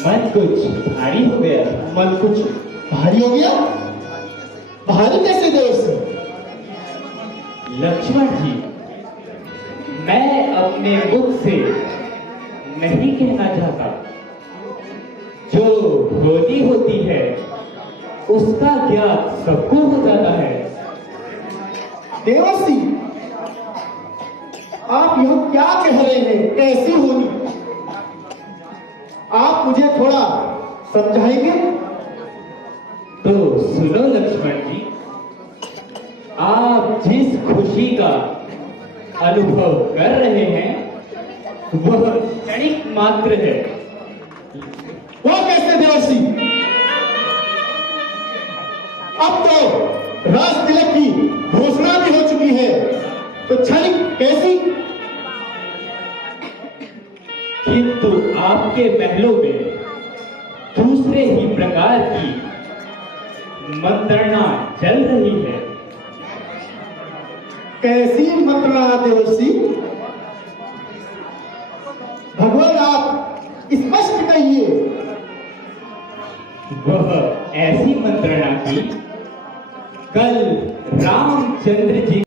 मन कुछ भारी हो गया। मन कुछ भारी हो गया? भारी कैसे देवर्षि? लक्ष्मण जी, मैं अपने मुख से नहीं कहना चाहता। जो होती होती है उसका ज्ञात सबको हो जाता है। देवर्षि, आप यह क्या कह रहे हैं? कैसी होनी? आप मुझे थोड़ा समझाएंगे? तो सुनो लक्ष्मण जी, आप जिस खुशी का अनुभव कर रहे हैं वह क्षणिक मात्र है। वो कैसे देवर्षि? अब तो राज तिलक की घोषणा भी हो चुकी है, तो क्षणिक कैसी? किंतु आपके महलों में दूसरे ही प्रकार की मंत्रणा चल रही है। कैसी मंत्रणा देवर्षि? भगवान आप स्पष्ट कहिए। वह ऐसी मंत्रणा की कल रामचंद्र जी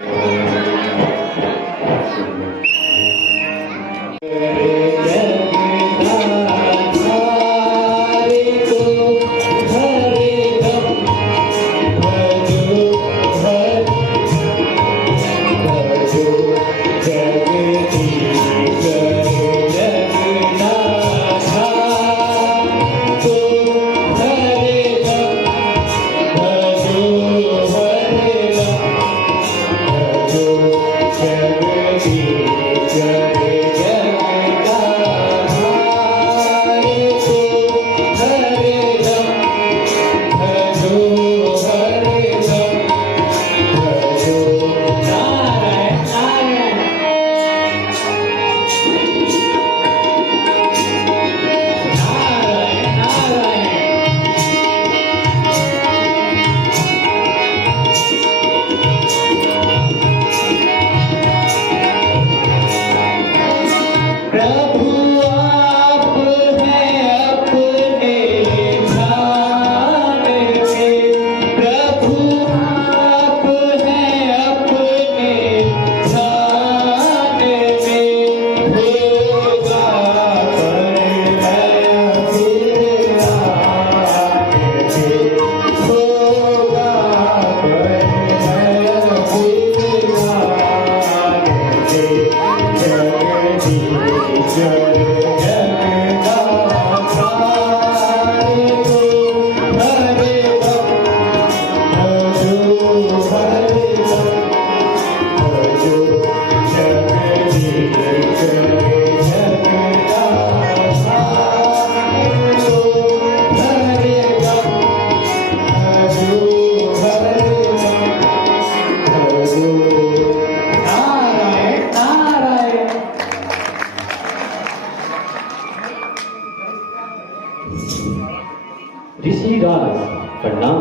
ऋषिराज प्रणाम।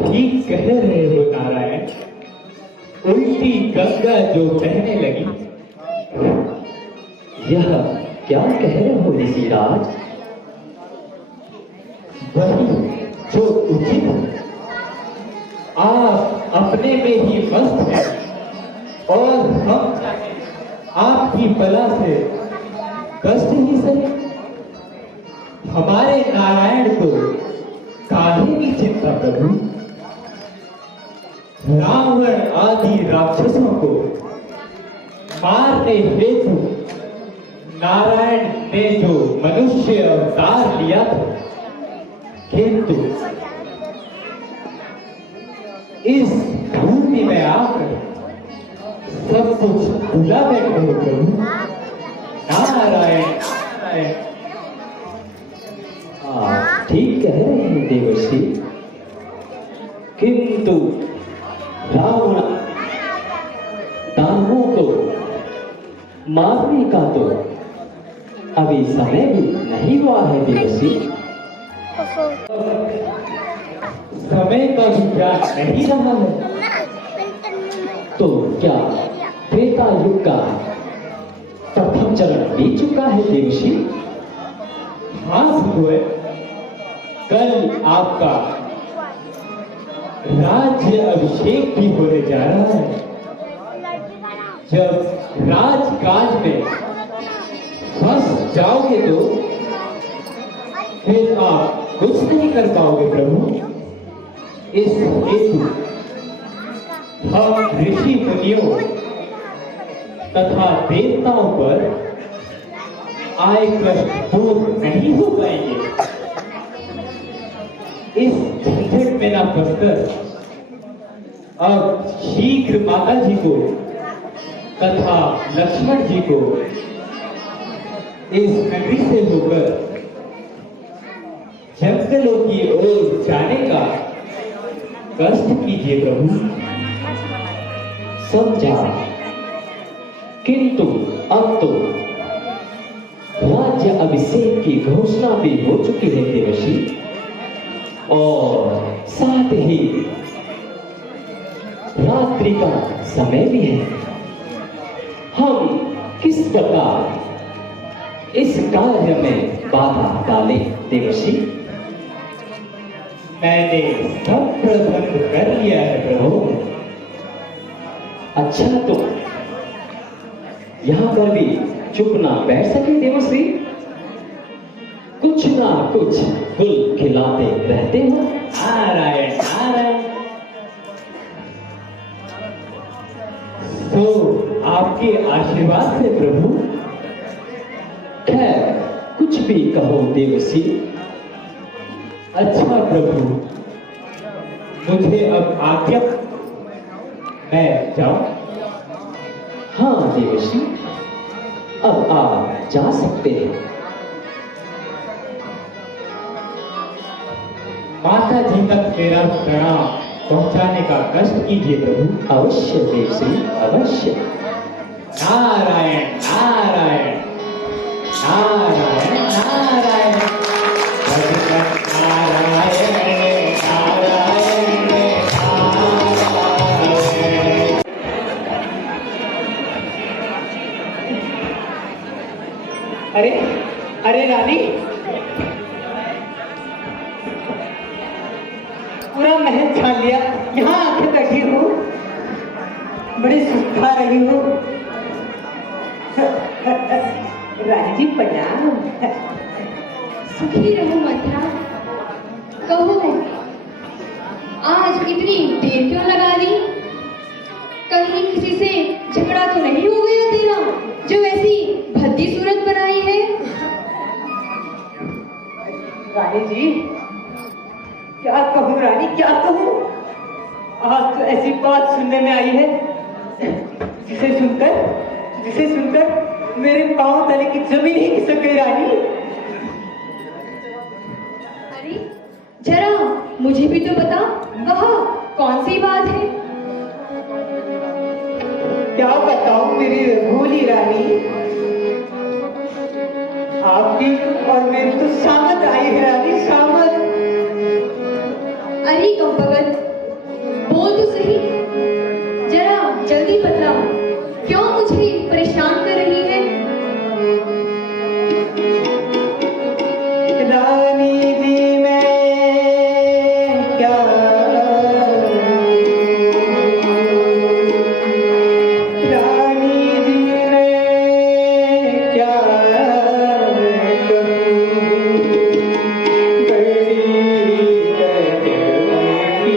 ठीक कह रहे हो नारायण, उल्टी गंगा जो बहने लगी। यह क्या कह रहे हो ऋषिराज? वही जो उचित है। आप अपने में ही मस्त हैं और हम चाहे आपकी बला से कष्ट ही सहे। हमारे नारायण को काहे की चिंता प्रभु? रावण आदि राक्षसों को मारने हेतु नारायण ने जो मनुष्य अवतार लिया था, किंतु इस भूमि में आकर सब कुछ भुला बैठे हो प्रभु। नारायण नारायण। ठीक कह रहे हैं देवर्षि, किंतु रावण दानवों को मारने का तो अभी समय भी नहीं हुआ है देवर्षि। समय का भी क्या नहीं रहा है। तो क्या त्रेता युग का प्रथम चरण बीत चुका है देवशी। हाँ सुबह, कल आपका राज्य अभिषेक भी होने जा रहा है। जब राजकाज में फंस जाओगे तो फिर आप कुछ नहीं कर पाओगे प्रभु। इस हेतु हम ऋषि मुनियों तथा देवताओं पर आए कष्ट दूर नहीं हो पाएंगे। इस झंझट में ना फंसकर अब शीघ्र माता जी को तथा लक्ष्मण जी को इस नगरी से होकर जंगलों की ओर जाने का कष्ट कीजिए प्रभु। समझा, किंतु अब तो राज्य अभिषेक की घोषणा भी हो चुकी है देवशी, और साथ ही रात्रि का समय भी है। हम किस प्रकार इस कार्य में बाधा डालें देवशी? मैंने सब प्रबंध कर लिया है प्रभु। अच्छा, तो यहाँ पर भी चुप ना बैठ सके देवश्री? कुछ ना कुछ फूल खिलाते रहते हो। नारायण नारायण। तो आपके आशीर्वाद से प्रभु। खैर, कुछ भी कहो देवसी। अच्छा प्रभु, मुझे अब आज्ञा, मैं जाऊं? हाँ देवसी, अब आप जा सकते हैं। माता जी तक मेरा प्रणाम पहुंचाने का कष्ट कीजिए प्रभु। अवश्य देवश्री, अवश्य। नारायण नारायण नारायण नारायण भगवत नारायण नारायण नारायण। अरे अरे रानी, पूरा महल छान लिया, यहाँ आके बैठी हूँ, बड़ी सुस्ता रही हूँ। रानी जी प्रणाम। सुखी रहो मंत्रा। कहो, आज इतनी देर क्यों लगा दी? कहीं किसी से झगड़ा तो नहीं हो गया तेरा, जो ऐसी भद्दी सूरत बनाई है? रानी जी, क्या कहूँ रानी, क्या कहूँ? आज तो ऐसी बात सुनने में आई है जिसे सुनकर मेरे पांव तले की जमीन ही खिसक गई रानी। अरे जरा मुझे भी तो बता, वह कौन सी बात है? क्या बताऊं मेरी भोली रानी, आपकी और मेरी तो सामत आई है रानी, सामत। अरे कंपगत, बोल तो सही, जरा जल्दी बता, क्यों मुझे परेशान कर रही है? रानी जी मैं क्या, रानी जी मैं क्या करूं, बड़ी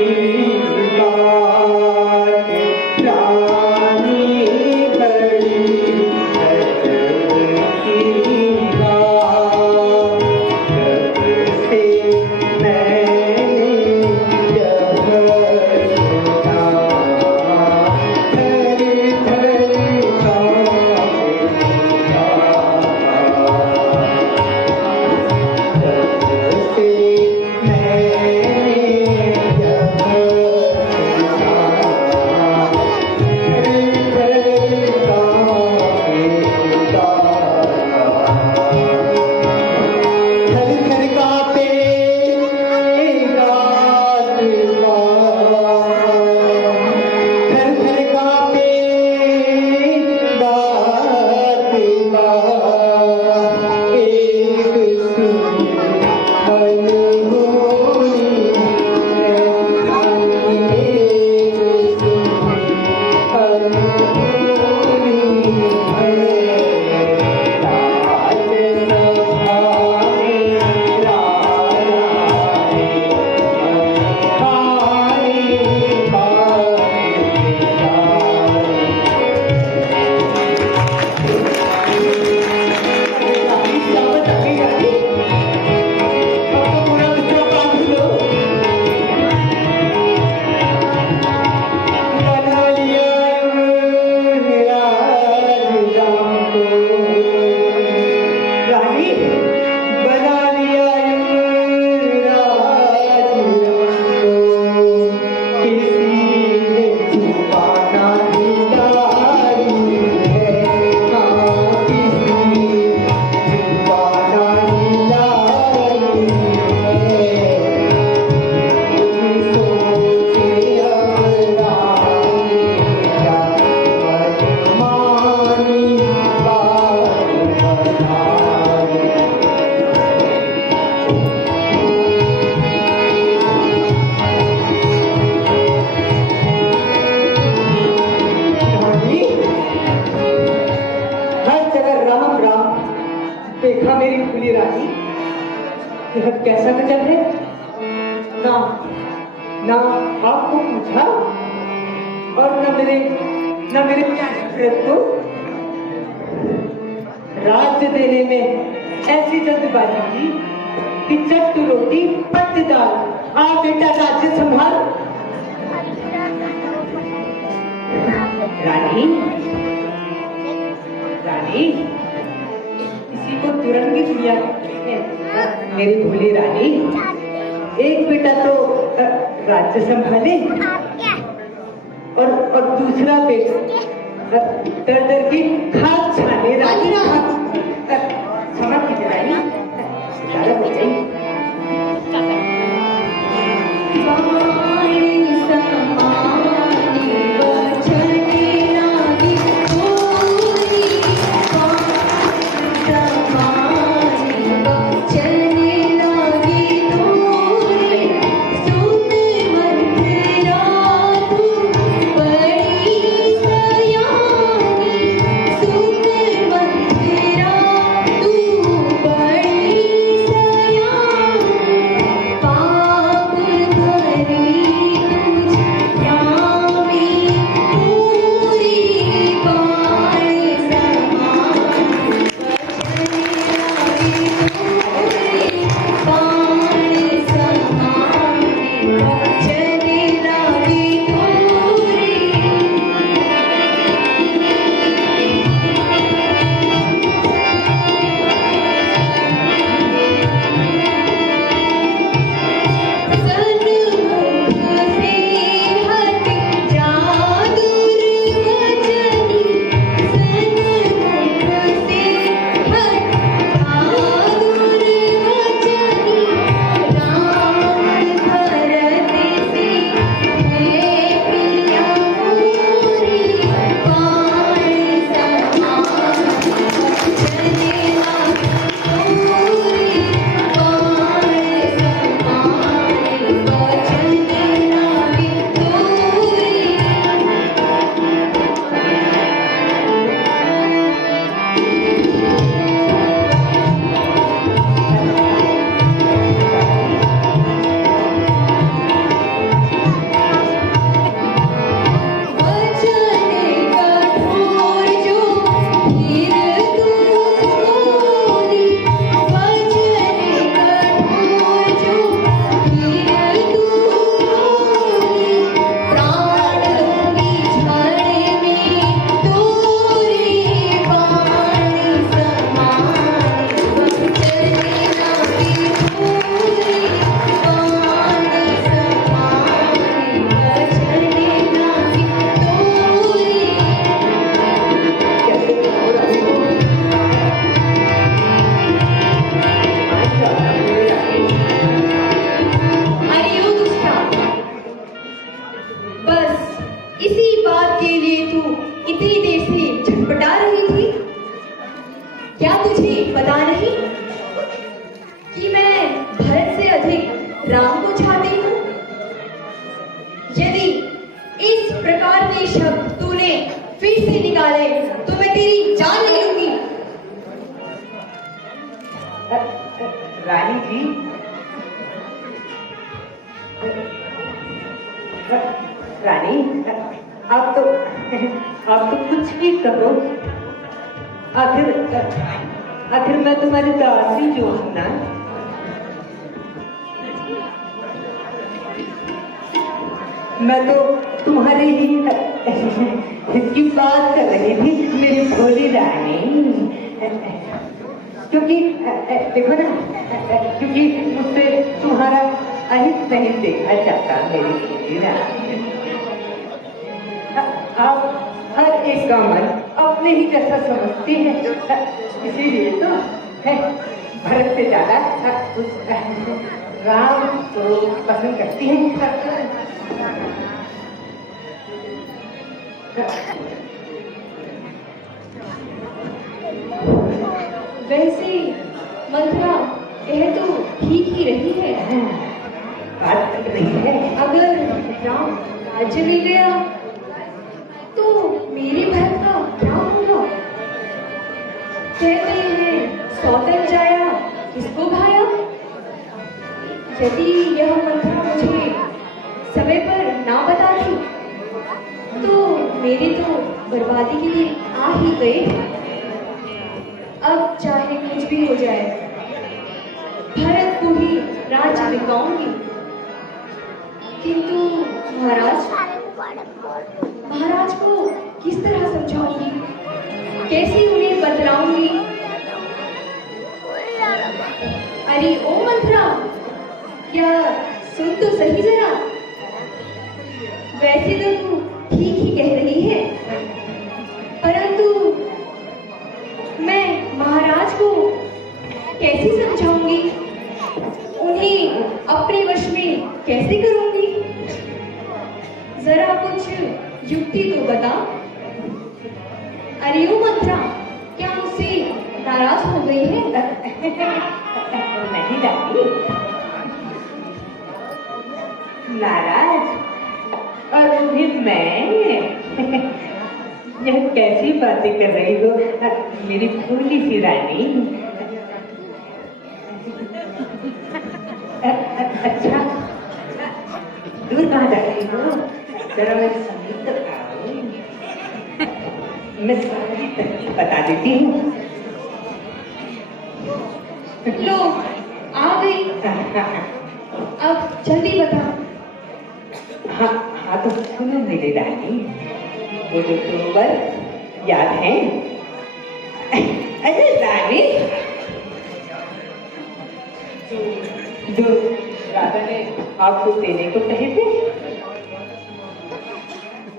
देखा मेरी फूली रानी, यह कैसा गजब है। ना ना आपको पूछा और न मेरे प्यारे को राज्य देने में ऐसी जल्दबाजी की कि चट्ट रोटी पट्ट दाल। आ बेटा राज्य संभाल। रानी रानी इसी को तुरंत की दुनिया मेरी भोली रानी, एक बेटा तो राज्य संभाले और दूसरा बेटा दर दर की खाद छाने। रानी क्षमा कीजिए रानी, ज़्यादा हो गई। रानी जी, रानी आप तो कुछ भी करो, आखिर मैं तुम्हारी दासी जो हूं ना। मैं तो तुम्हारी ही इसकी बात कर रही थी मेरी भोली रानी, क्योंकि देखो ना, क्योंकि मुझसे तुम्हारा अहित नहीं देखा जाता मेरी भोली रानी। आप हर एक का मन अपने ही जैसा समझती है, इसीलिए तो है भरत से ज्यादा राम को पसंद करती है। वैसे मंत्रा यह तो ठीक ही रही है। बात कर रही है, अगर राम राज्य मिल गया तो मेरे भरत का क्या होगा? कहते हैं सौतन जाया किसको भाया। यदि यह मंत्रा मुझे समय पर ना बताती तो मेरे तो बर्बादी के लिए आ ही गए। अब चाहे कुछ भी हो जाए, भरत को ही राज्य दिखाऊंगी। किंतु महाराज को किस तरह समझाऊंगी, कैसे उन्हें बतलाऊंगी। अरे ओ मंत्रा, क्या सुन तो सही जरा। वैसे तो तू ठीक ही कह रही है, परंतु मैं महाराज को कैसे समझाऊंगी, उन्हें अपने वश में कैसे करूंगी। जरा कुछ युक्ति तो बता। अरे ओ मंत्रा, क्या मुझसे नाराज हो गई है? नहीं रानी, नाराज और वो भी मैं? यह कैसी बातें कर रही हो मेरी भोली सी रानी। अच्छा, दूर कहाँ जा रही हो? जरा मैं संगीत गाऊं। मैं सारी तकलीफ बता देती हूँ। लो आ गई, अब जल्दी बता। हाँ तो सुनो मेरी रानी, वो जो कुंवर याद है? अरे रानी, जो राजा ने आपको देने को कहे थे,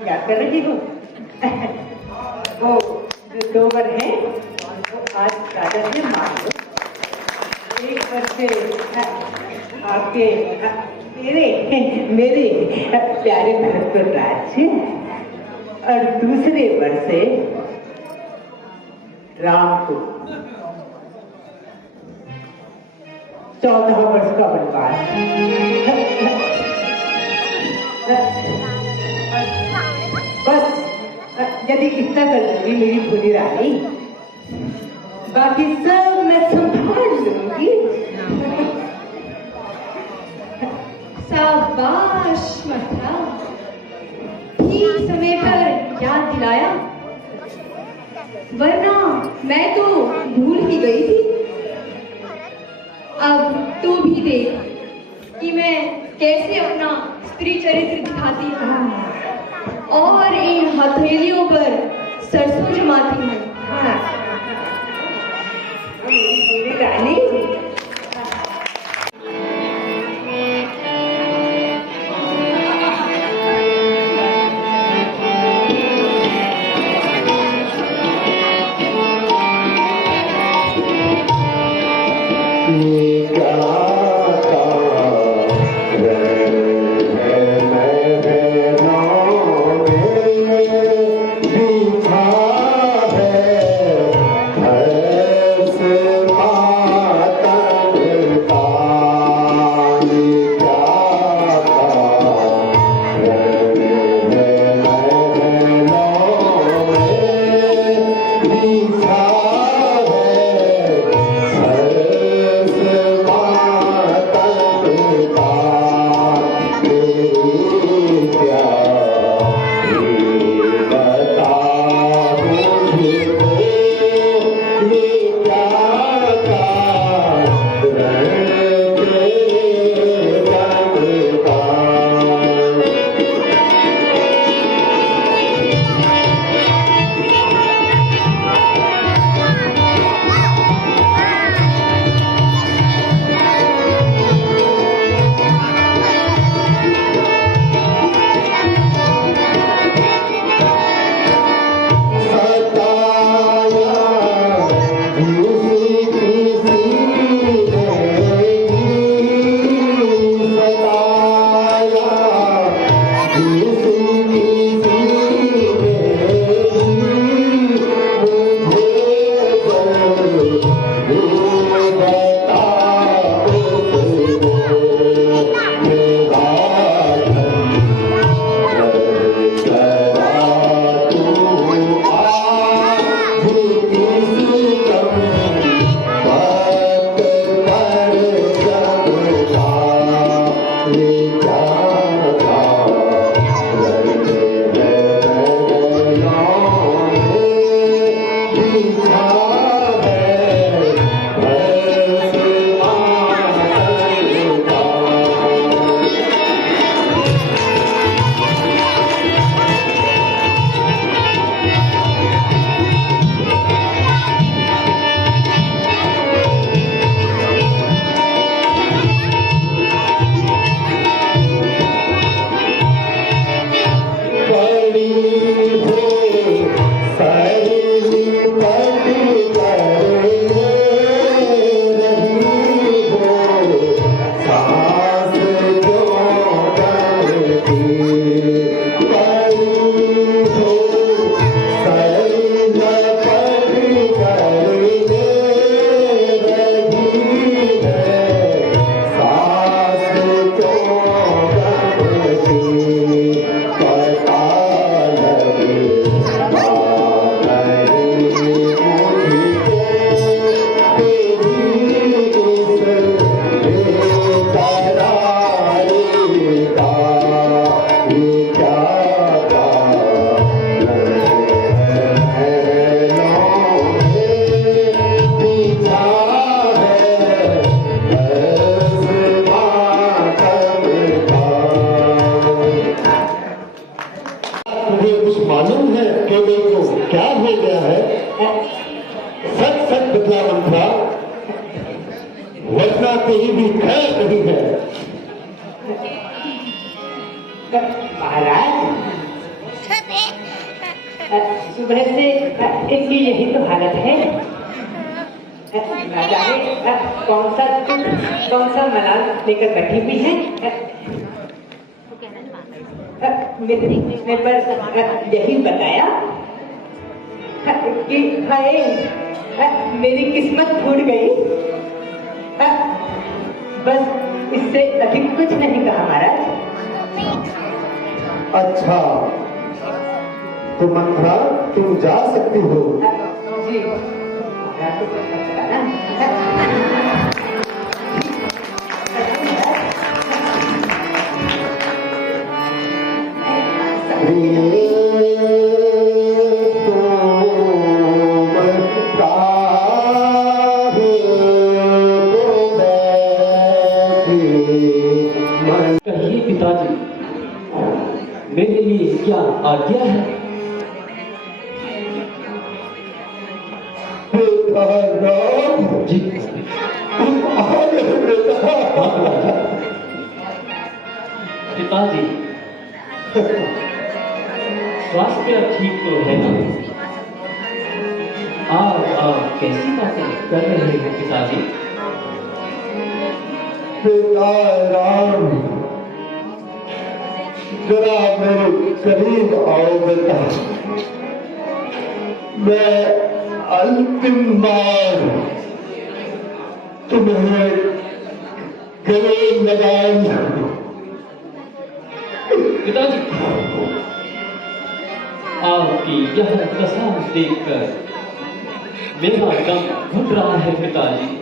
याद कर रही हो? वो जो 2 वर है, वो आज राजा से मार लो। 1 वर से आपके मेरे प्यारे भरत को राज्य, और दूसरे वर से राम को 14 वर्ष का वनवास। बस यदि इतना कर लूंगी मेरी भोली रानी, बाकी सब मैं संभाल लूंगी। शाबाश मंत्रा, ठीक समय पर याद दिलाया, वरना मैं तो भूल ही गई थी। अब तू भी देख कि मैं कैसे अपना स्त्री चरित्र दिखाती हूँ और इन हथेलियों पर सरसों जमाती हूँ। मेरी रानी, बदला मंत्रा, वरना कहीं भी खैर नहीं है। महाराज, सुबह से इनकी यही तो हालत है। ना जाने कौन सा मलाल लेकर बैठी हुई है। मेरे पर यही बताया कि हाय मेरी किस्मत फूट गई। बस इससे अधिक कुछ नहीं कहा महाराज। अच्छा, तो मंत्रा तुम जा सकती हो। जी महाराज को पता ना। कहिए पिताजी, मेरे लिए क्या आज्ञा है? जी पिताजी, स्वास्थ्य ठीक तो है ना? आप कैसी बातें कर रहे हैं पिताजी? राम, जरा मेरे करीब आओ बेटा। मैं अंतिम बार तुम्हें गले लगाऊंगा। पिताजी, आपकी यह दशा देखकर मेरा दम घुट रहा है पिताजी।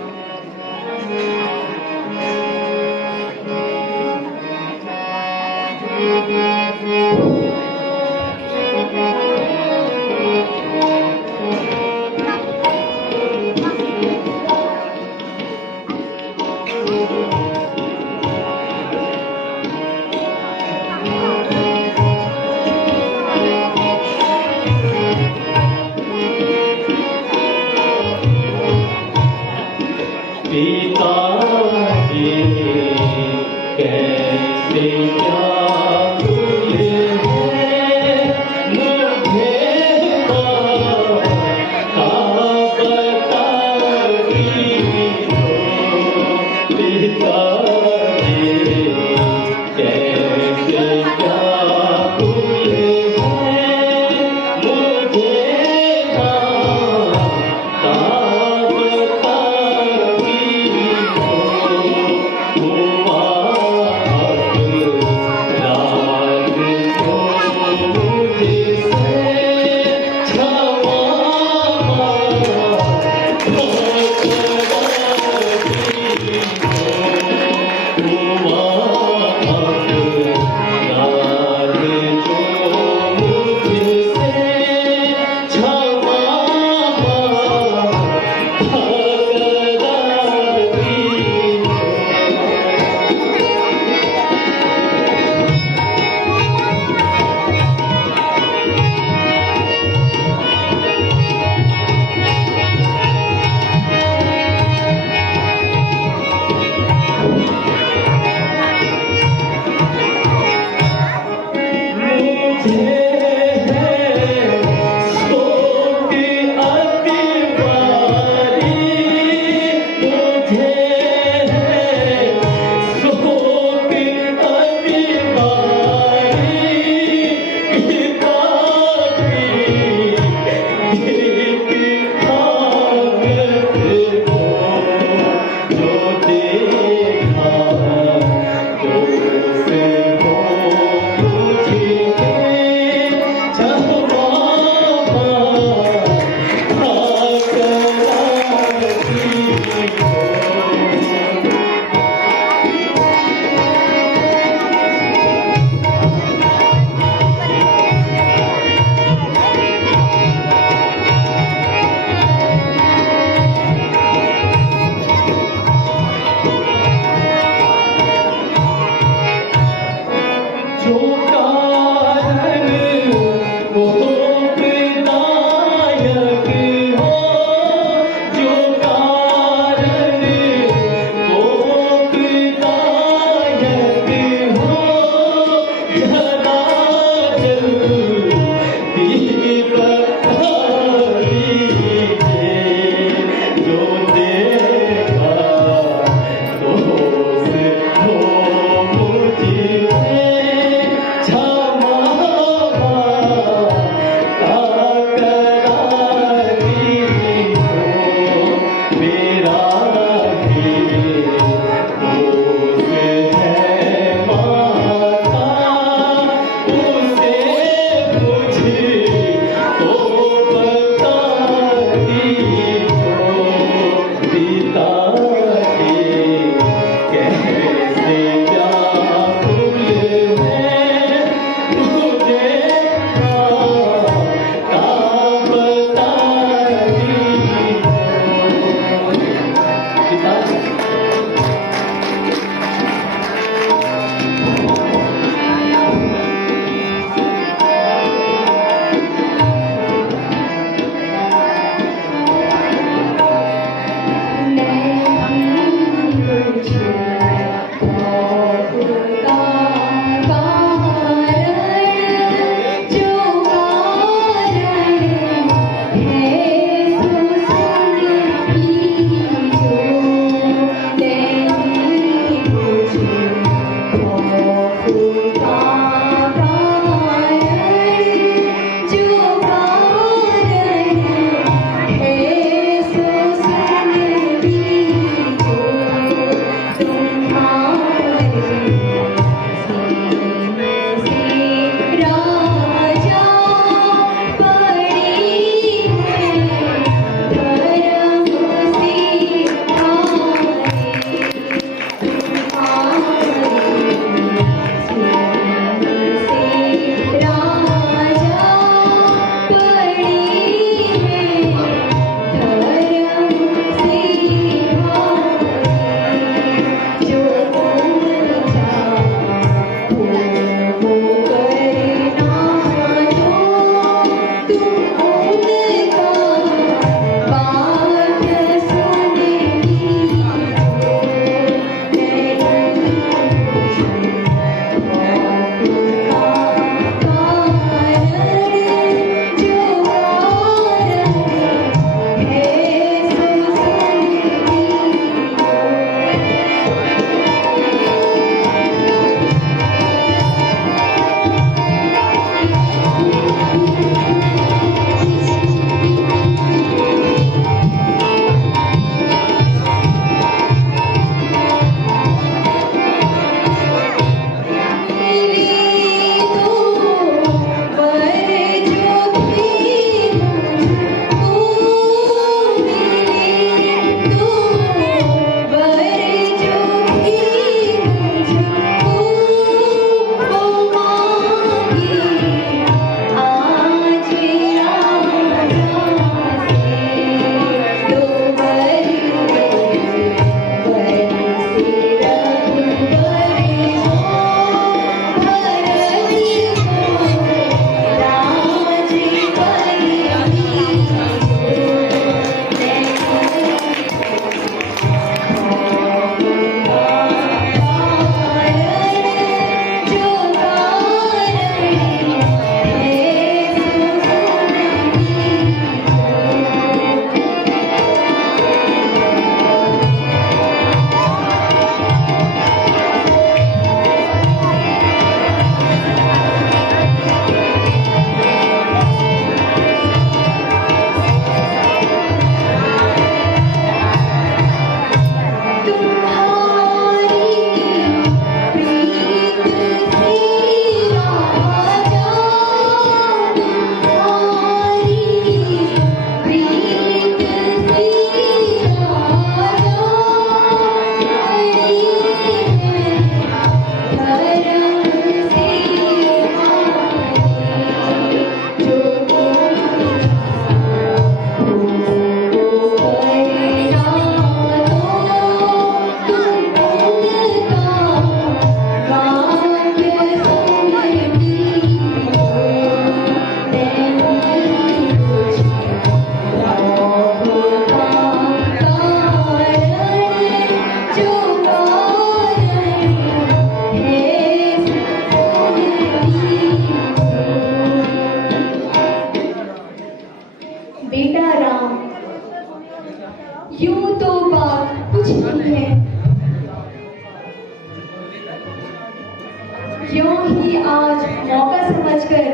क्यों ही आज मौका समझकर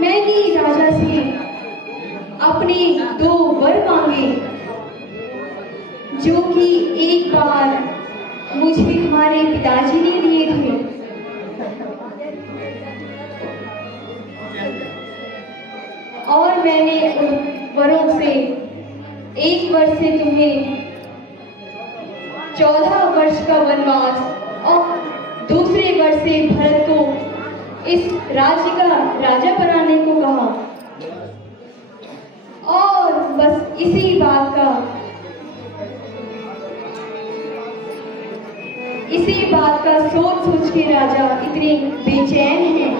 मैंने राजा से अपने 2 वर मांगे, जो कि एक बार मुझे हमारे पिताजी ने दिए थे और मैंने उन वरों से एक वर से तुम्हें 14 वर्ष का वनवास और दूसरे वर्ष से भरत को इस राज्य का राजा बनाने को कहा। और बस इसी बात का सोच सोच के राजा इतने बेचैन हैं।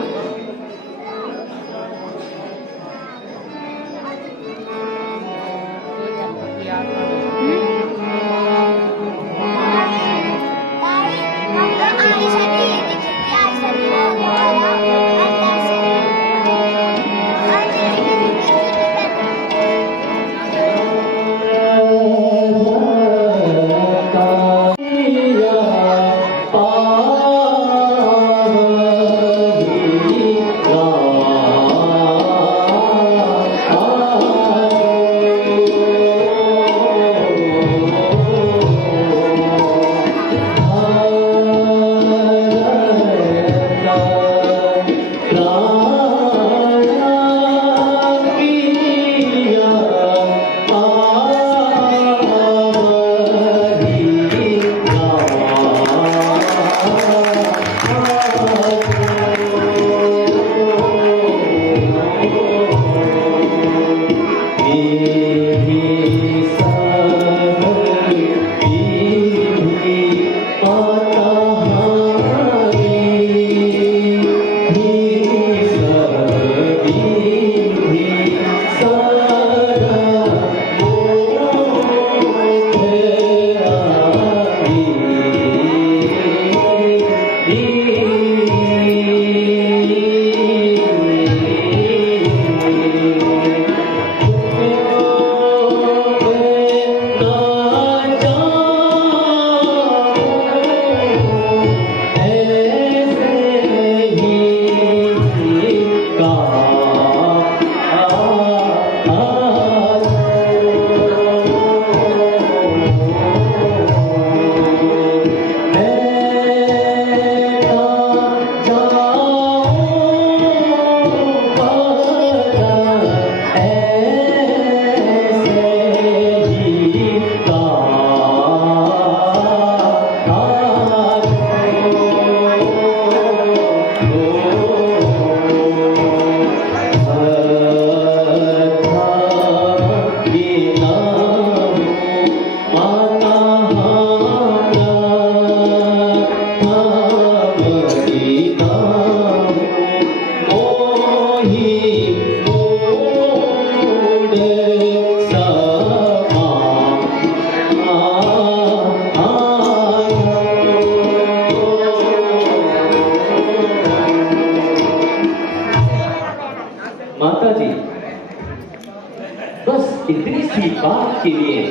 इतनी सी बात के लिए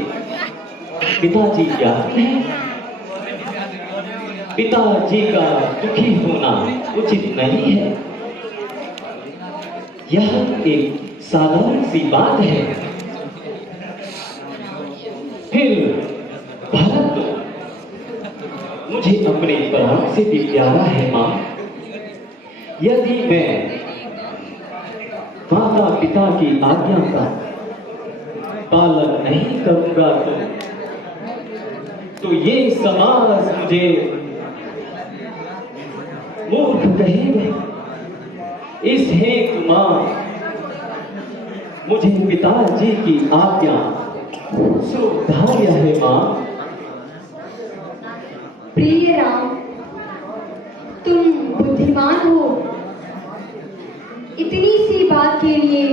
पिताजी जाते हैं। पिताजी का दुखी होना उचित नहीं है। यह एक साधारण सी बात है। फिर भरत मुझे अपने प्राण से भी प्यारा है मां। यदि मैं माता पिता की आज्ञा का पालन नहीं करूंगा तो ये समाज मुझे मूर्ख कहेगा। इस हेतु मां मुझे पिताजी की आज्ञा श्रद्धार्य है मां। प्रिय राम, तुम बुद्धिमान हो। इतनी सी बात के लिए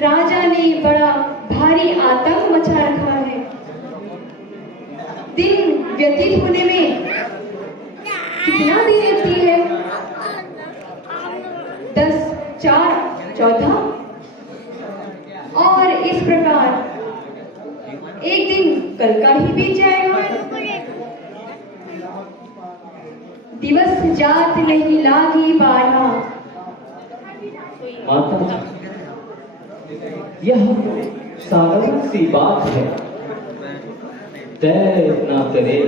राजा ने बड़ा भारी आतंक मचा रखा है। दिन व्यतीत होने में कितना देर लगती है? 10, 4, 14 और इस प्रकार एक दिन कल का ही बीत जाएगा। दिवस जात नहीं लागी 12। माता यह साधारण सी बात है। देर ना करे।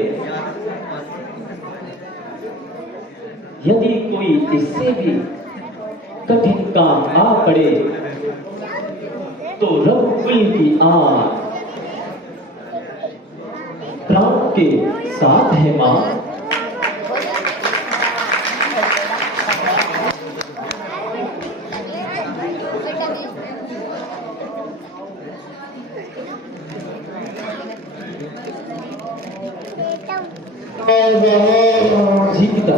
यदि कोई इससे भी कठिन काम आ पड़े तो रघुकुल की आग आपके साथ है माँ। जी पिता।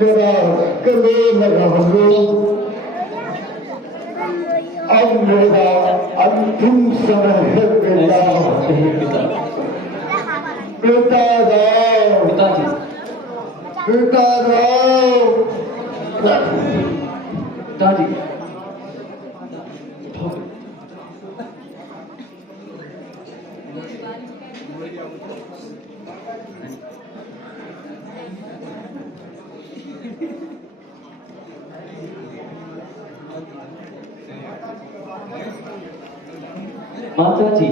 जरा गले लगा लो, अब मेरा अंतिम समय है बेटा। पिता। बेटा राव, पिताजी। बेटा राव। पिताजी। माता जी,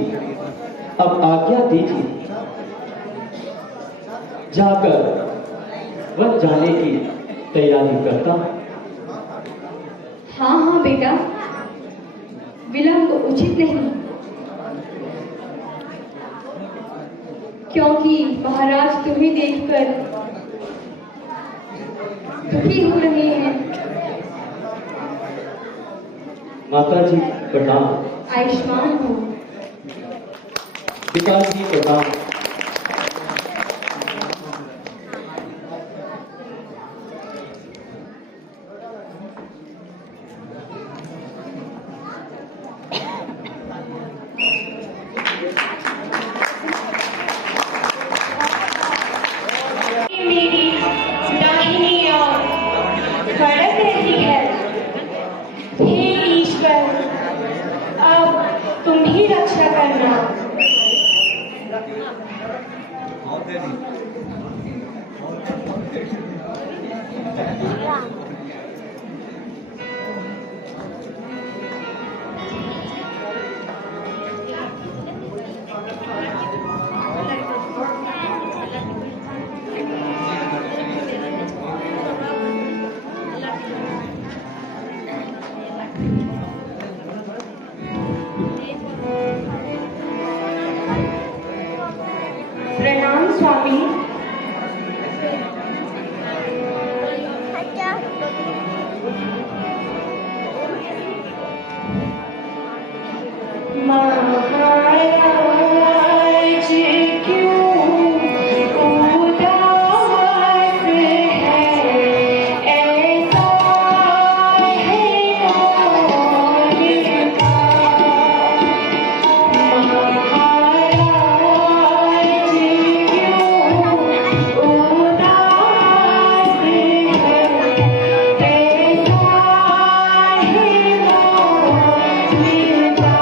अब आज्ञा दीजिए, जाकर वन जाने की तैयारी करता हूं। हाँ हाँ बेटा, विलंब उचित नहीं, क्योंकि महाराज तुम्हें देखकर दुखी हो रहे हैं। माता जी प्रणाम। आयुष्मान हो। पिताजी प्रणाम। मेरी दाहिनी ओर खड़क रहती है। हे ईश्वर, अब तुम ही रक्षा करना। प्रणाम स्वामी। महाराज क्यों उदास है, ऐसा है मौन का। महाराज क्यों उदास है, ऐसा है मौन का।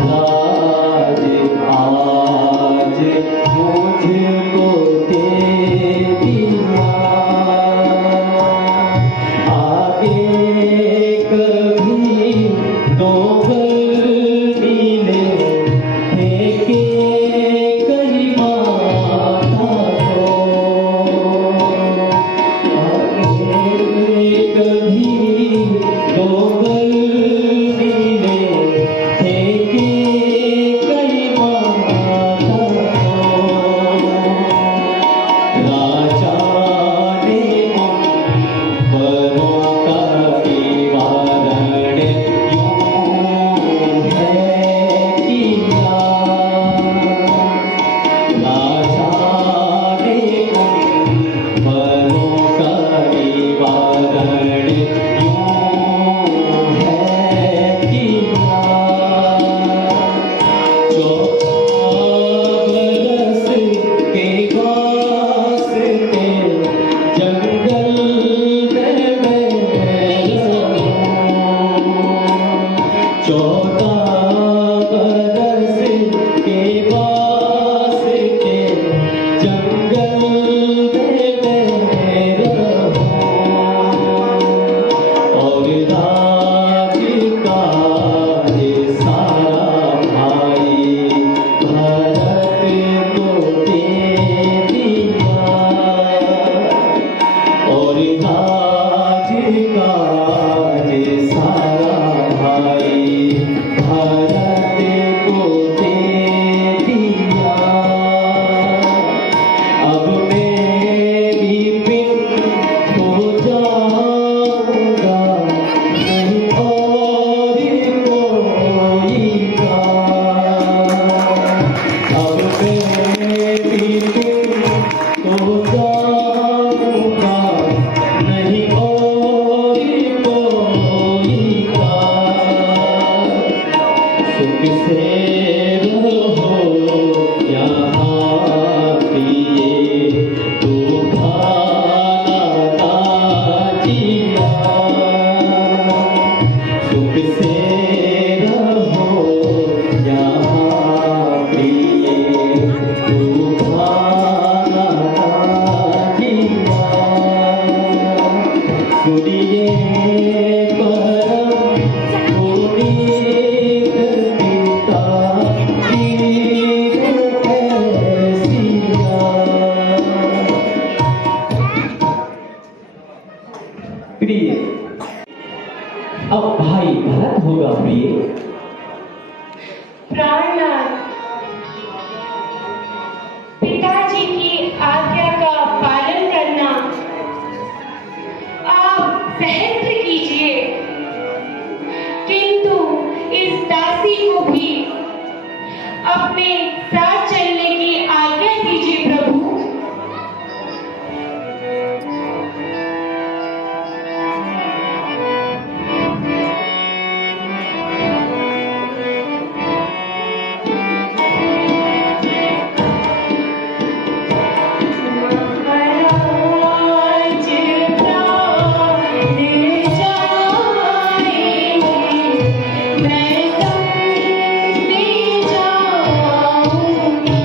राज आज मुझको दे दिया, आगे कभी दो नीले फेंके कहीं माथा को, आगे कभी दो नीले फेंके कहीं माथा को, राजा ने वरों का निवारण यूं है किया, राजा ने वरों का निवारण यूं है किया, 14 बरस के वास्ते जंगल में मैं रहूं, 14 बरस के वास्ते जंगल में मैं रहूं, और राज का ये सारा भाई भारत को दे दिया, और राज का ये सारा भाई भारत को दे दिया, अब मैं भी पिन हो जाऊंगा, नहीं और कोई का, अब मैं भी पिन हो जाऊंगा, नहीं और कोई का, सुख से रहो यहाँ प्रिय, तूफान जिया, सुख से रहो यहाँ प्रिय, तूफान जिया, सुनिए परम पुनीत पिता की ऐसिया। प्रिय, अब भाई भरत होगा प्रिय। प्राणनाथ, पिताजी की आज्ञा का पालन करना आप सहस्त्र कीजिए, किंतु इस दासी को भी अपने साथ चलने की आज्ञा दीजिए प्रभु। महाराज प्राण जाएंगे, मैं तुम ले जाऊंगी।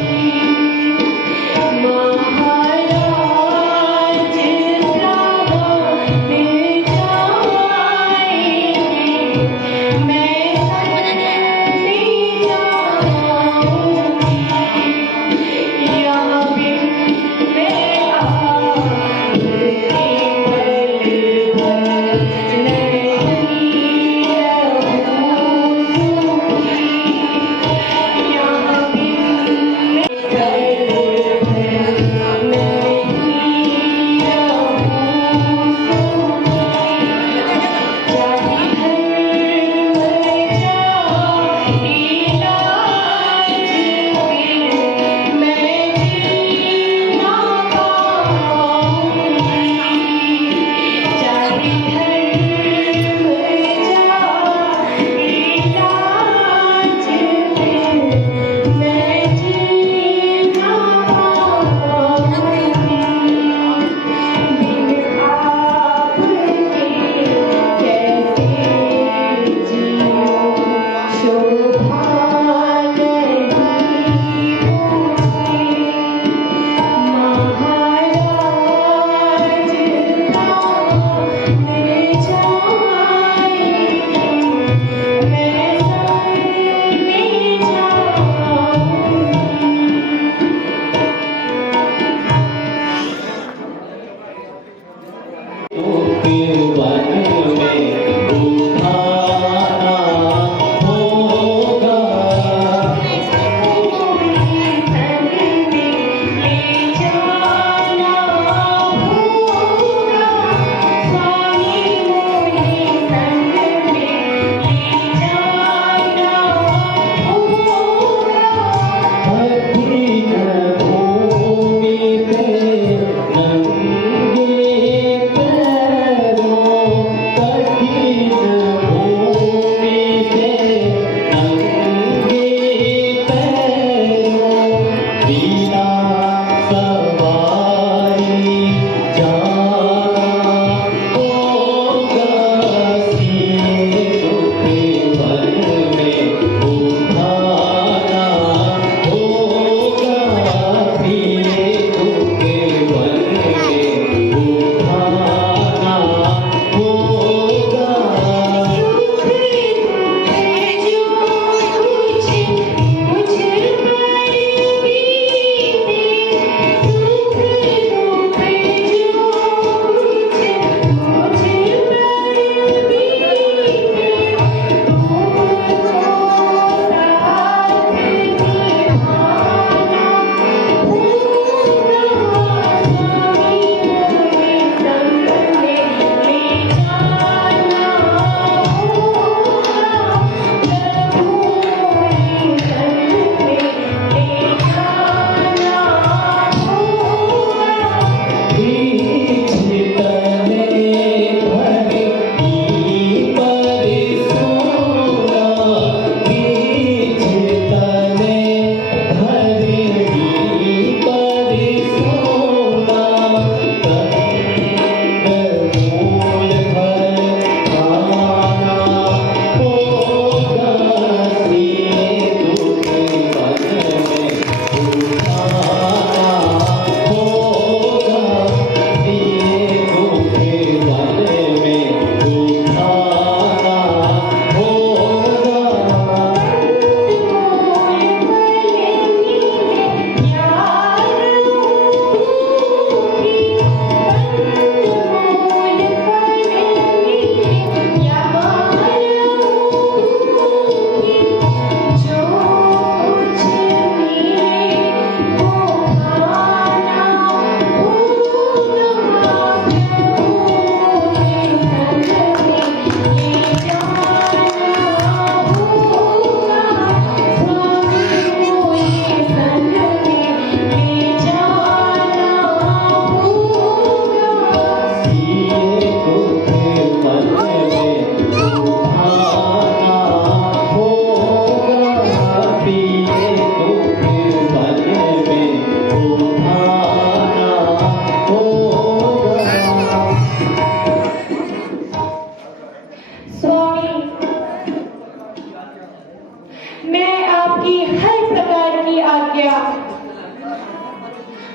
आपकी हर प्रकार की आज्ञा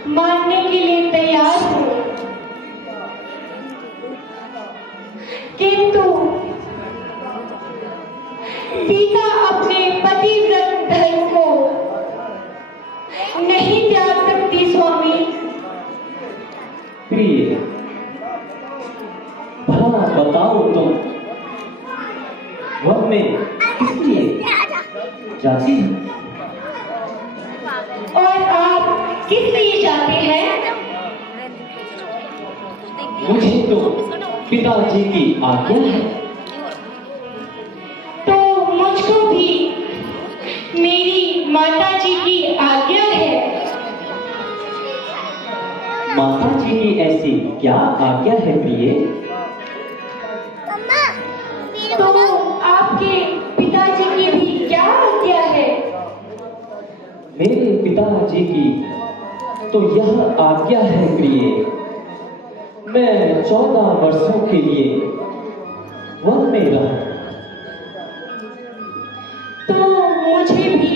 मानने के लिए तैयार हूं, किंतु सीता अपने पतिव्रत धर्म को नहीं त्याग सकती स्वामी। प्रिय, भला बताओ तुम वन में किस लिए जाती हो और आप किस लिए जाते हैं? मुझे तो पिताजी की आज्ञा है। तो मुझको भी मेरी माता जी की आज्ञा है। माता जी की ऐसी क्या आज्ञा है प्रिय? तो आपके पिताजी की भी क्या आज्ञा है? मेरे पिताजी की तो यह आज्ञा है प्रिय, मैं 14 वर्षों के लिए वन में रहूं। तो मुझे भी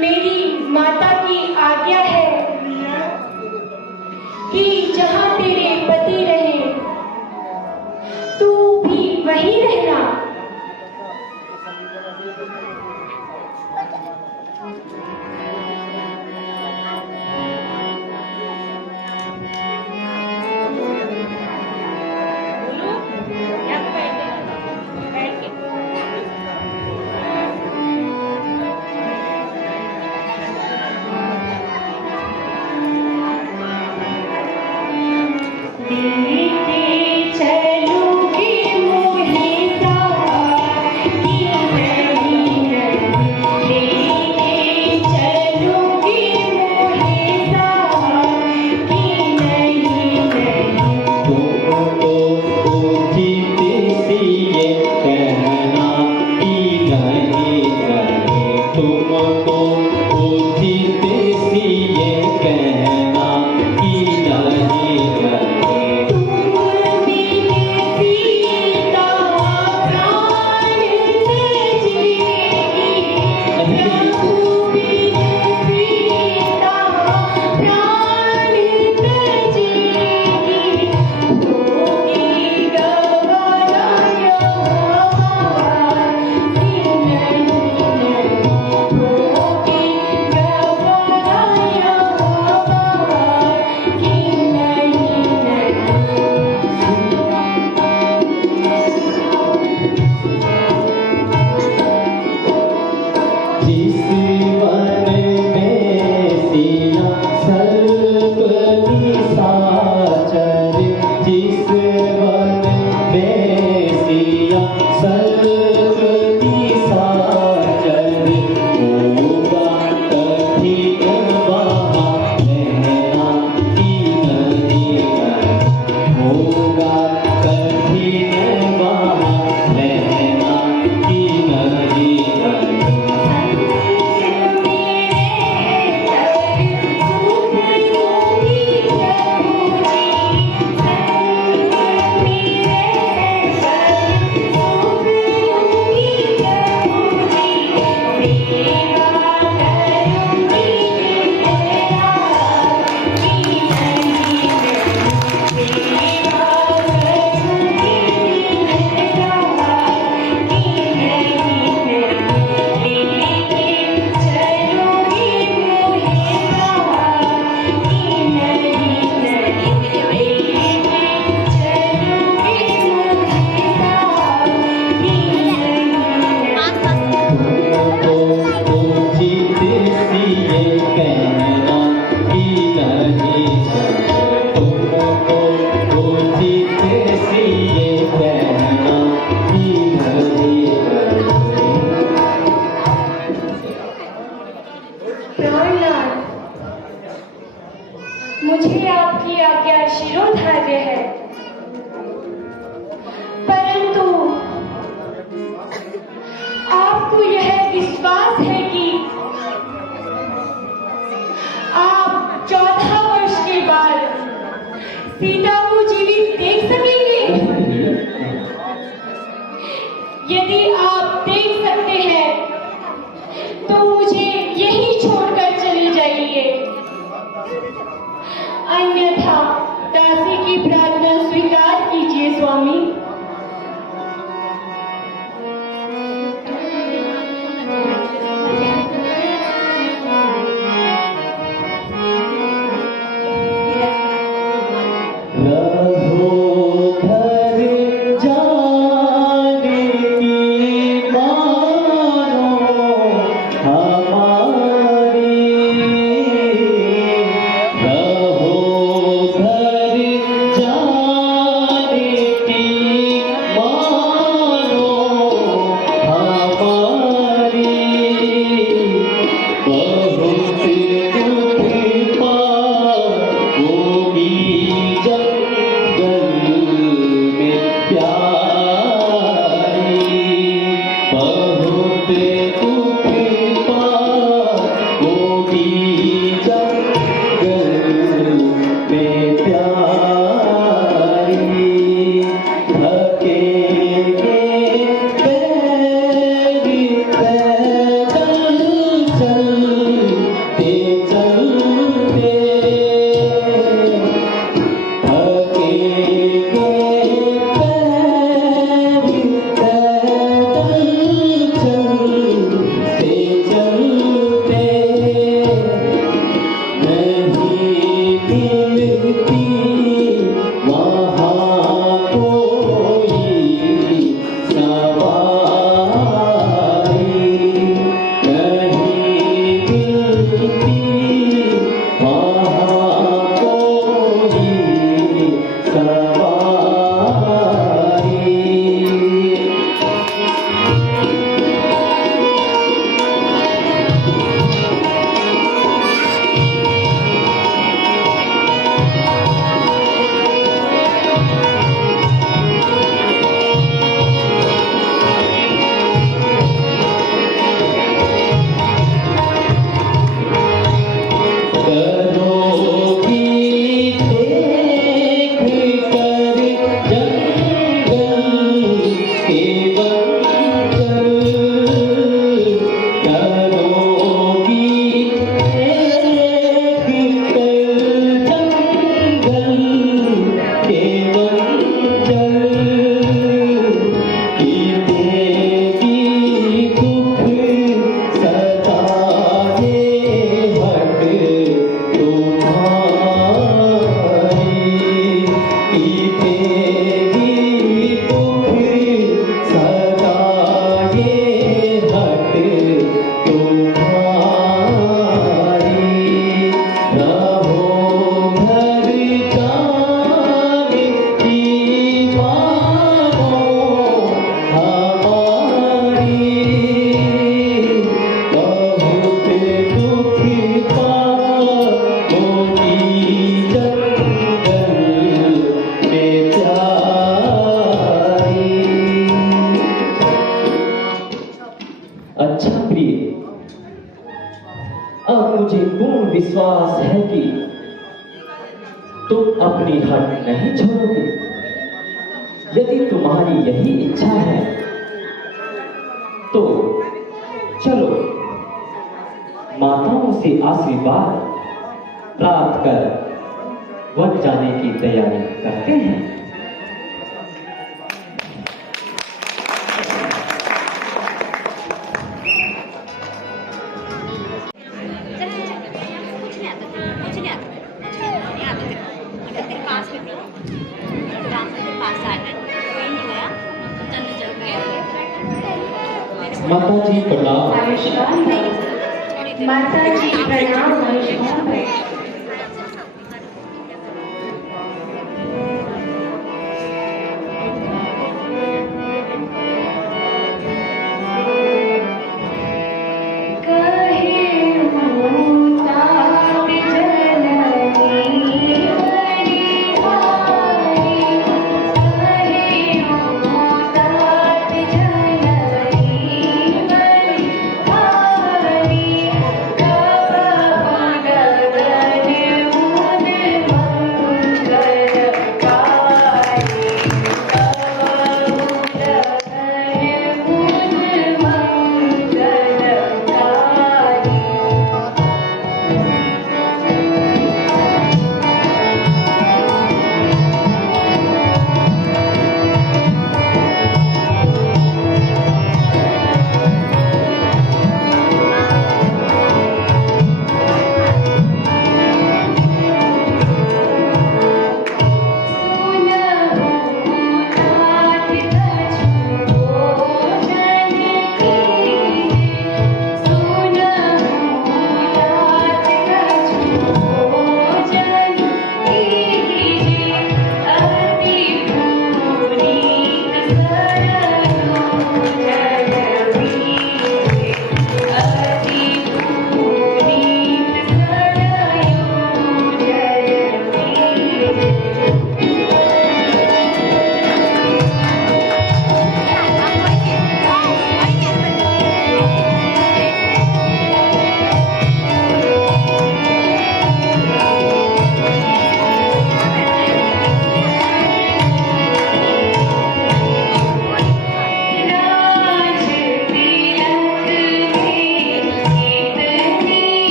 मेरी माता की आज्ञा है कि जहां तेरे पति रहे तू भी वहीं रहना। मुझे आपकी आज्ञा शिरोधार्य है, परंतु आपको यह विश्वास है कि आप 14 वर्ष के बाद सीता को जीवित देख सकेंगे? यदि आप देख सकते हैं अब मुझे पूर्ण विश्वास है कि तुम अपनी हट नहीं छोड़ोगे। यदि तुम्हारी यही इच्छा है तो चलो माताओं से आशीर्वाद प्राप्त कर वन जाने की तैयारी करते हैं। माता जी प्रणाम। आयुष्मान माता जी प्रणाम। आयुष्मान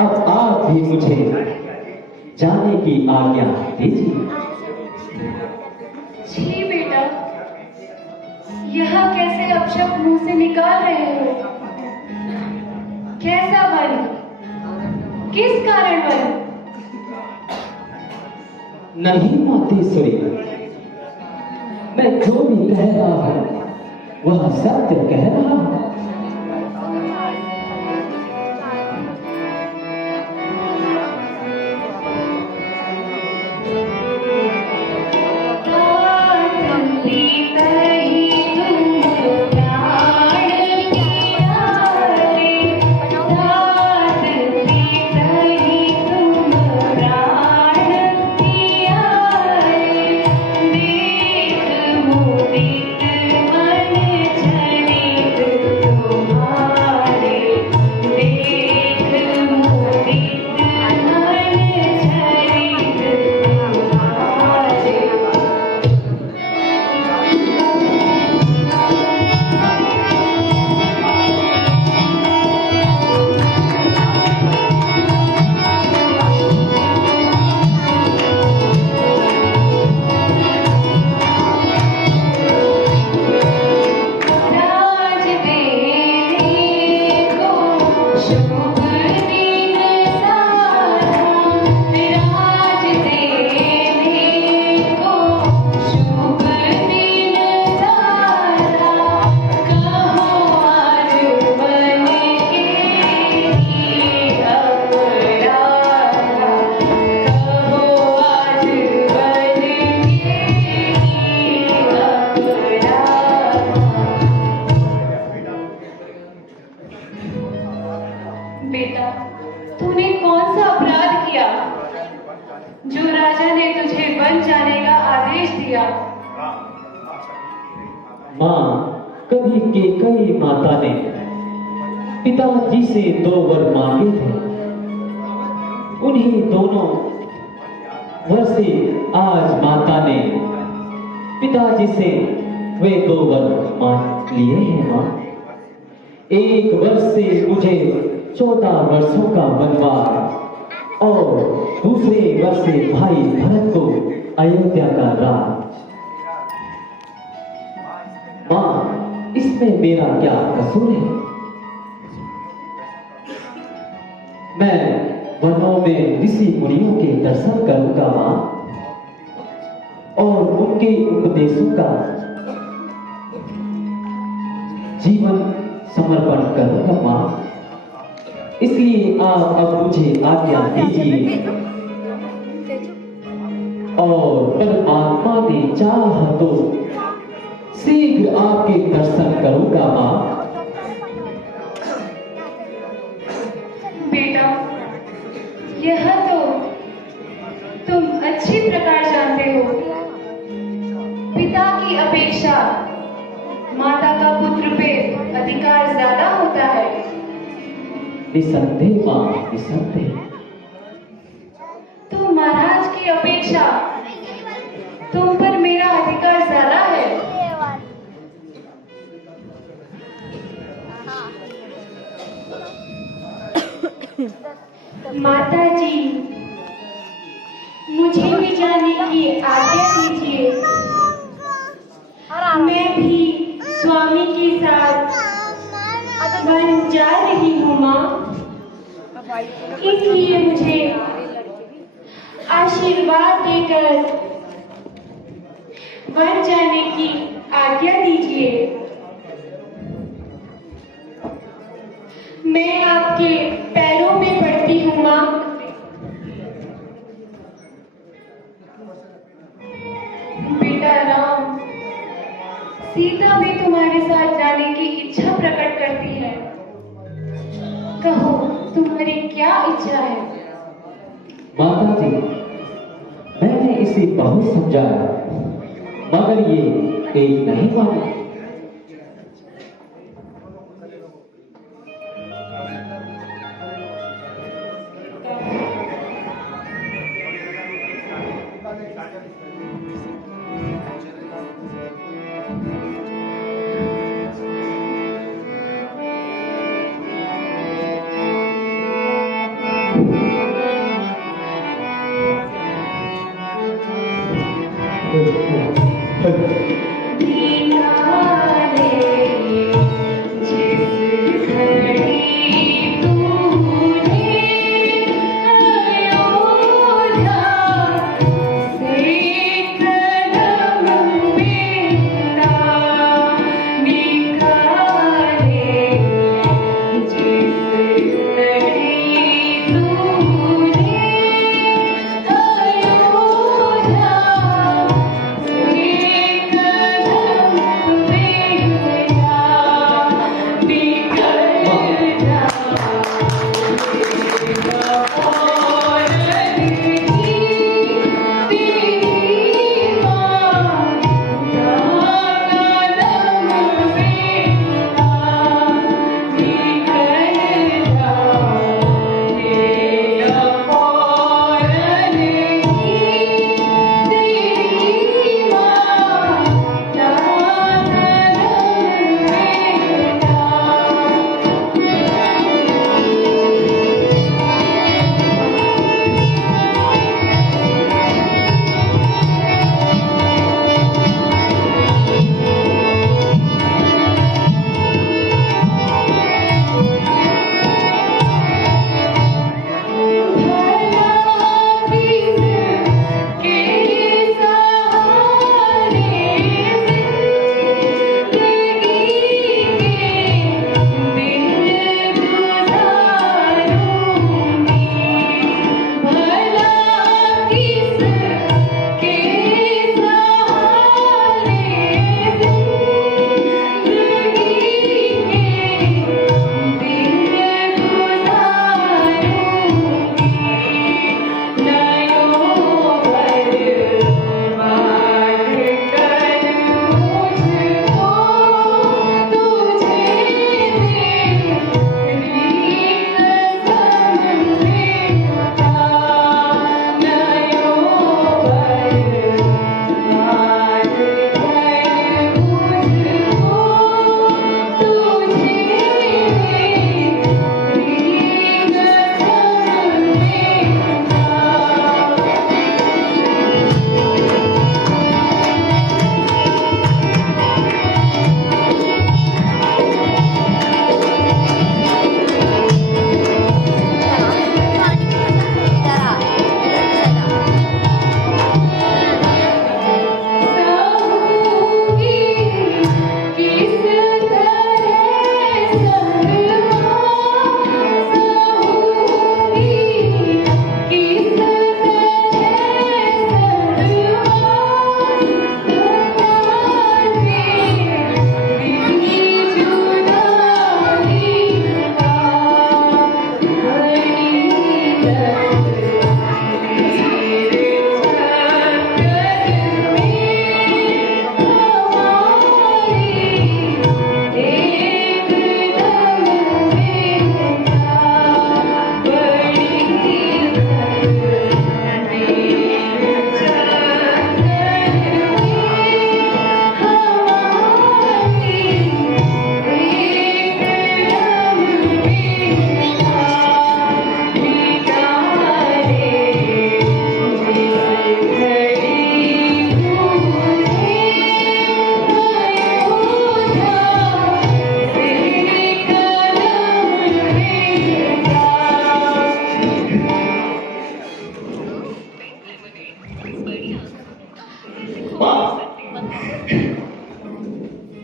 अब आप भी मुझे जाने की आज्ञा दीजिए। छी बेटा, यह कैसे अपशब्द मुंह से निकाल रहे हो? कैसा वन? किस कारण वन? नहीं मातेश्वरी, मैं जो भी कह रहा हूं वह सत्य कह रहा हूं। बेटा, तूने कौन सा अपराध किया जो राजा ने तुझे वन जाने का आदेश दिया? मां, कभी केकई माता ने पिताजी से 2 वर मांगे थे। उन्हीं दोनों वर से आज माता ने पिताजी से वे 2 वर मांग लिए हैं। मां, एक वर्ष से मुझे 14 वर्षों का वनवास और दूसरे वर्ष से भाई भरत को अयोध्या का राज। मां, इसमें मेरा क्या कसूर है? मैं वनों में ऋषि मुनियों के दर्शन करूंगा मां, और उनके उपदेशों का जीवन समर्पण करूंगा मां। इसलिए आप अब मुझे आज्ञा दीजिए, और परमात्मा ने चाहा तो शीघ्र आपके दर्शन करूंगा मां। बेटा, यह तो तुम अच्छी प्रकार जानते हो, पिता की अपेक्षा माता का पुत्र पे अधिकार ज्यादा होता है। निसंदेह मां, निसंदेह। तो महाराज की अपेक्षा तुम पर मेरा अधिकार ज्यादा है। माता जी, मुझे भी जाने की आज्ञा दीजिए। मैं भी स्वामी के साथ वन जा रही हूँ माँ, इसलिए मुझे आशीर्वाद देकर वन जाने की आज्ञा दीजिए। मैं आपके पैरों में पड़ती हूँ माँ। बेटा राम, सीता भी तुम्हारे साथ जाने की इच्छा प्रकट करती है। कहो, तुम्हारी क्या इच्छा है? माता जी, मैंने इसे बहुत समझाया, मगर ये एक नहीं मानी।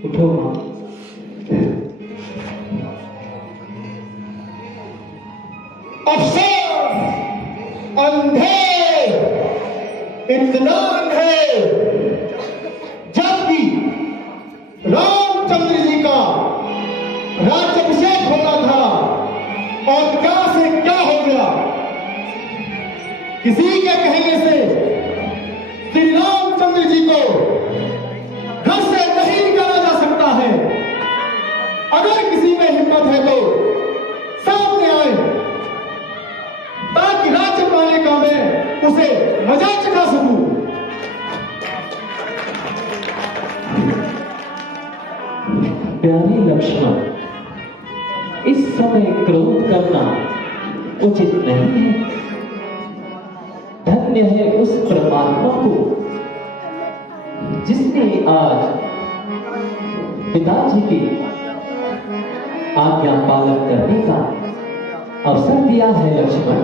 उठो माँ। अफसोस, अंधे, इतना अंधे, जबकि रामचंद्र जी का राज्याभिषेक होना था और क्या से क्या हो गया। किसी के कहने से श्री रामचंद्र जी को घर से नहीं निकाला जा सकता है। अगर किसी में हिम्मत है तो सामने आए ताकि राज्य पाने का मैं उसे मजा चखा सकूं। प्यारे लक्ष्मण, इस समय क्रोध करना उचित नहीं है। धन्य है उस परमात्मा को जिसने आज पिताजी की आज्ञा पालन करने का अवसर दिया है। लक्ष्मण,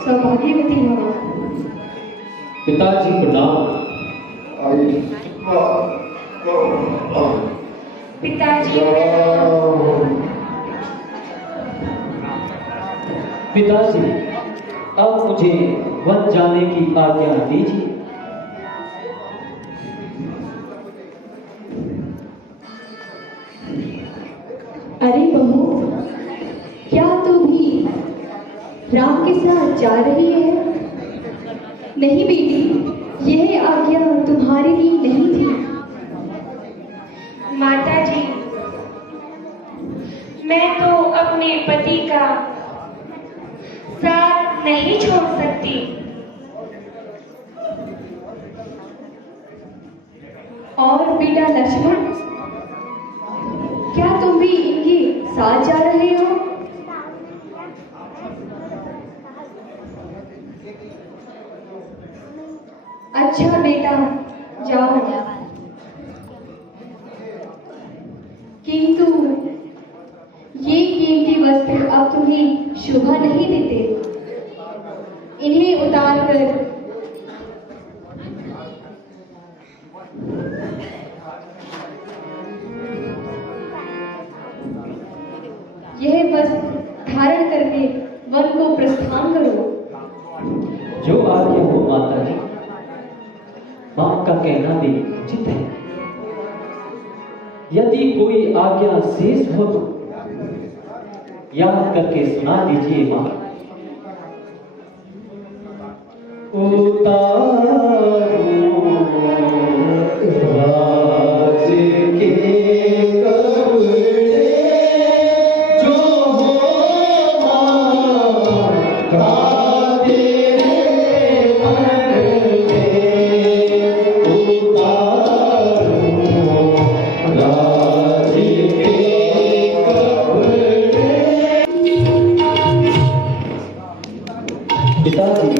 सौभाग्यवती हो। पिताजी प्रणाम। पिताजी पिताजी, अब मुझे वन जाने की आज्ञा दीजिए। अरे बहू, क्या तू भी राम के साथ जा रही है? नहीं बेटी, यह आज्ञा तुम्हारे लिए नहीं थी। माता जी, मैं तो अपने पति का साथ नहीं छोड़ सकती। और बेटा लक्ष्मण, क्या तुम भी इनके साथ जा रहे हो? अच्छा बेटा, जाओ। किंतु ये कीमती वस्त्र अब तुम्हें शोभा नहीं देते। इन्हें उतार कर यह वस्त्र धारण करके वन को प्रस्थान करो। जो आज्ञा हो माता जी, मां का कहना भी उचित है। यदि कोई आज्ञा शेष हो तो याद करके सुना दीजिए मां। राज के कपड़े जो हो मां तेरे मन में उतारो राज के कपड़े। पिताजी,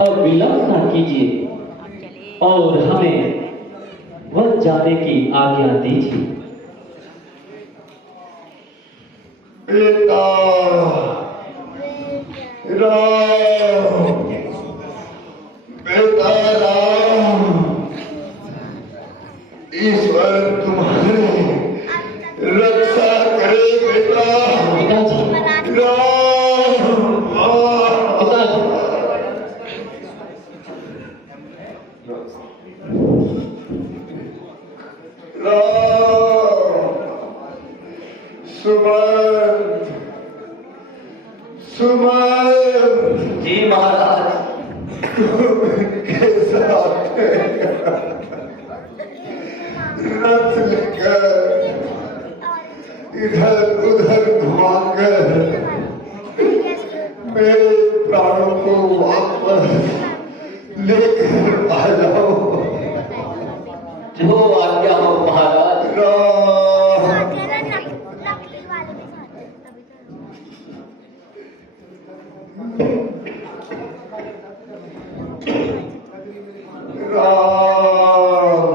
अब विलंब न कीजिए और हमें वन जाने की आज्ञा दीजिए। बेटा राम, बेटा राम, ईश्वर तुम्हारी रक्षा करे बेटा। पिताजी, राम, पिताजी, सुमंत, सुमंत, जी महाराज। के साथ रथ लेकर इधर उधर घुमाकर मेरे प्राणों को वापस लेकर आ जाओ। जो आज्ञा हो महाराज। राम,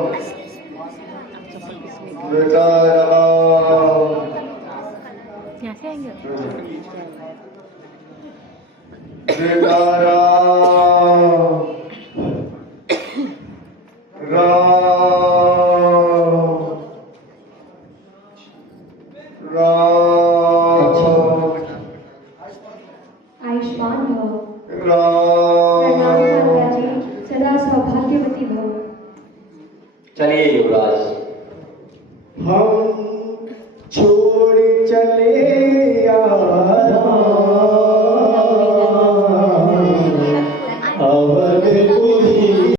बेटा राम, बेटा राम, आयुष्मान भव। राम। प्रणाम माता जी, सदा सौभाग्यवती भव। चलिए युवराज। हम छोड़ चले अवधपुर